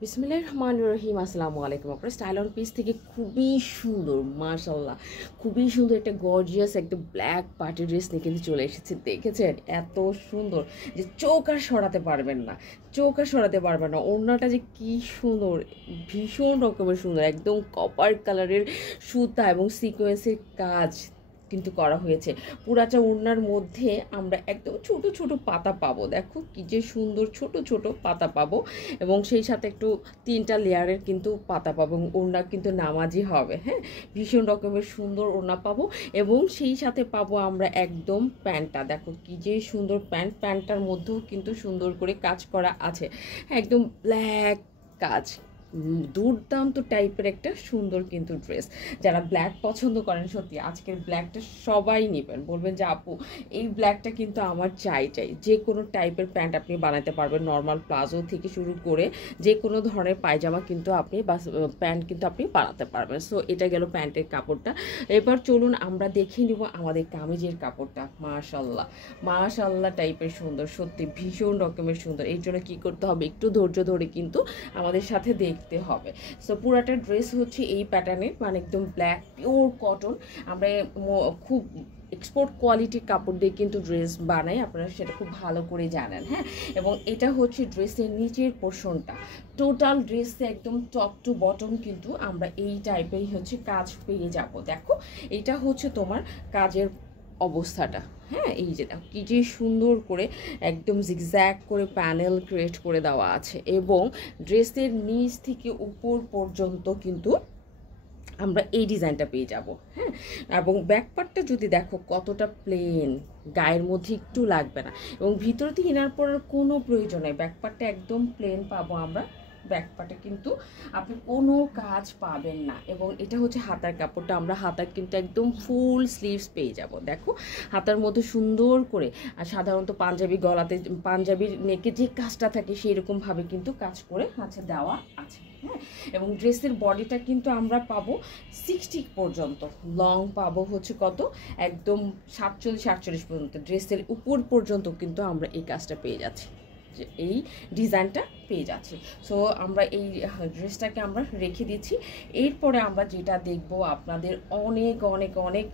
বিসমিল্লাহির রহমানির রহিম। আসসালামু আলাইকুম। আপনার স্টাইল অন পিস থেকে খুবই সুন্দর, মাশাআল্লাহ, খুবই সুন্দর একটা গর্জিয়াস একটা ব্ল্যাক পার্টি ড্রেস নিয়ে কিন্তু চলে এসেছে। দেখেছেন এত সুন্দর যে চোখ আর সরাতে পারবেন না, চোখ আর সরাতে পারবেন না। ওড়নাটা যে কি সুন্দর, ভীষণ রকমের সুন্দর, একদম কপার কালারের সুতা এবং সিকোয়েন্সের কাজ কিন্তু করা হয়েছে। পুরাটা ওড়নার মধ্যে আমরা একদম ছোট ছোট পাতা পাবো। দেখো কি যে সুন্দর ছোট ছোট পাতা পাবো, এবং সেই সাথে একটু 3টা লেয়ারের কিন্তু পাতা পাবো, এবং ওড়না কিন্তু নামাজি হবে। হ্যাঁ, ভীষণ রকমের সুন্দর ওড়না পাবো, এবং সেই সাথে পাবো আমরা একদম প্যান্টটা। দেখো কি যে সুন্দর প্যান্টটার মধ্যেও কিন্তু সুন্দর করে কাজ করা আছে, একদম ব্ল্যাক কাজ, দুর্দান্ত টাইপের একটা সুন্দর কিন্তু ড্রেস। যারা ব্ল্যাক পছন্দ করেন, সত্যি আজকের ব্ল্যাকটা সবাই নেবেন, বলবেন যে আপু এই ব্ল্যাকটা কিন্তু আমার চাই। যে কোনো টাইপের প্যান্ট আপনি বানাতে পারবেন, নর্মাল প্লাজো থেকে শুরু করে যে কোনো ধরনের পায়জামা কিন্তু আপনি বা প্যান্ট কিন্তু আপনি বানাতে পারবেন। সো এটা গেল প্যান্টের কাপড়টা। এবার চলুন আমরা দেখে নিব আমাদের কামিজের কাপড়টা। মাশাল্লাহ মাশাল্লাহ টাইপের সুন্দর, সত্যি ভীষণ রকমের সুন্দর। এই জন্য কী করতে হবে, একটু ধৈর্য ধরে কিন্তু আমাদের সাথে দেখতে হবে। সো পুরাটা ড্রেস হচ্ছে এই প্যাটার্নের, মানে একদম ব্ল্যাক পিওর কটন। আমরা খুব এক্সপোর্ট কোয়ালিটির কাপড় দিয়ে কিন্তু ড্রেস বানাই, আপনারা সেটা খুব ভালো করে জানেন। হ্যাঁ, এবং এটা হচ্ছে ড্রেসের নিচের পোর্শনটা। টোটাল ড্রেসে একদম টপ টু বটম কিন্তু আমরা এই টাইপেরই হচ্ছে কাজ পেয়ে যাব। দেখো এটা হচ্ছে তোমার কাজের অবস্থাটা। হ্যাঁ, এই যে দেখো কি যে সুন্দর করে একদম জিগজ্যাগ করে প্যানেল ক্রিয়েট করে দেওয়া আছে, এবং ড্রেসের নিচ থেকে উপর পর্যন্ত কিন্তু আমরা এই ডিজাইনটা পেয়ে যাব। হ্যাঁ, এবং ব্যাকপার্টটা যদি দেখো কতটা প্লেন, গায়ের মধ্যে একটু লাগবে না, এবং ভিতর থেকে ইনার পরার কোনো প্রয়োজন নেই। ব্যাকপার্টটা একদম প্লেন পাবো আমরা, ব্যাকপার্টে কিন্তু আপনি কোনো কাজ পাবেন না। এবং এটা হচ্ছে হাতার কাপড়টা, আমরা হাতার কিন্তু একদম ফুল স্লিভস পেয়ে যাব। দেখো হাতার মধ্যে সুন্দর করে, আর সাধারণত পাঞ্জাবি গলাতে, পাঞ্জাবির নেকে যে কাজটা থাকে সেই রকমভাবে কিন্তু কাজ করে হাতে দেওয়া আছে। হ্যাঁ, এবং ড্রেসের বডিটা কিন্তু আমরা পাবো 60 পর্যন্ত, লং পাবো হচ্ছে কত, একদম 47-48 পর্যন্ত। ড্রেসের উপর পর্যন্ত কিন্তু আমরা এই কাজটা পেয়ে যাচ্ছি, যে এই ডিজাইনটা পেয়ে যাচ্ছি। সো আমরা এই ড্রেসটাকে আমরা রেখে দিচ্ছি। এরপরে আমরা যেটা দেখব আপনাদের অনেক অনেক অনেক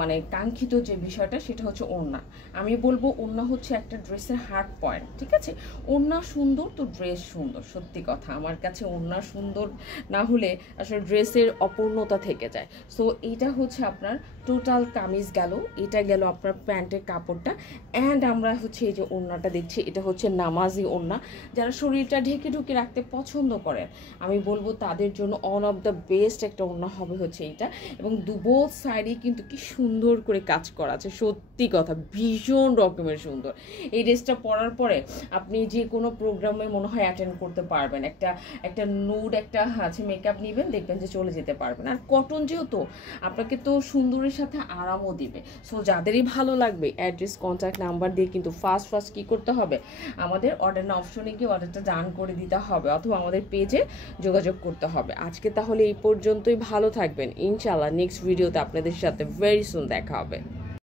মানে কাঙ্ক্ষিত যে বিষয়টা, সেটা হচ্ছে ওড়না। আমি বলবো ওড়না হচ্ছে একটা ড্রেসের হার্ট পয়েন্ট। ঠিক আছে, ওড়না সুন্দর তো ড্রেস সুন্দর। সত্যি কথা, আমার কাছে ওড়না সুন্দর না হলে আসলে ড্রেসের অপূর্ণতা থেকে যায়। সো এইটা হচ্ছে আপনার টোটাল কামিজ গেল, এটা গেল আপনার প্যান্টের কাপড়টা। অ্যান্ড আমরা হচ্ছে এই যে ওড়নাটা দেখছি, এটা হচ্ছে নামাজি ওড়না। যারা শরীরটা ঢেকে ঢুকে রাখতে পছন্দ করেন, আমি বলবো তাদের জন্য অন অফ দ্য বেস্ট একটা ওড়না হবে হচ্ছে এইটা। এবং বোথ সাইডে কিন্তু কি সুন্দর করে কাজ করা আছে, সত্যি কথা ভীষণ রকমের সুন্দর। এই ড্রেসটা পরার পরে আপনি যে কোনো প্রোগ্রামে মনে হয় অ্যাটেন্ড করতে পারবেন। একটা একটা নুড একটা আছে মেকআপ নেবেন, দেখবেন যে চলে যেতে পারবেন। আর কটন যেহেতু, আপনাকে তো সুন্দরের সাথে আরামও দিবে। সো যাদেরই ভালো লাগবে, অ্যাড্রেস কন্ট্যাক্ট নাম্বার দিয়ে কিন্তু ফার্স্ট কী করতে হবে, আমাদের অর্ডার না অপশনে গিয়ে অর্ডারটা ডান করে দিতে হবে, অথবা আমাদের পেজে যোগাযোগ করতে হবে। আজকে তাহলে এই পর্যন্তই, ভালো থাকবেন। ইনশাআল্লাহ নেক্সট ভিডিওতে আপনাদের সাথে ভেরি সুন দেখা হবে।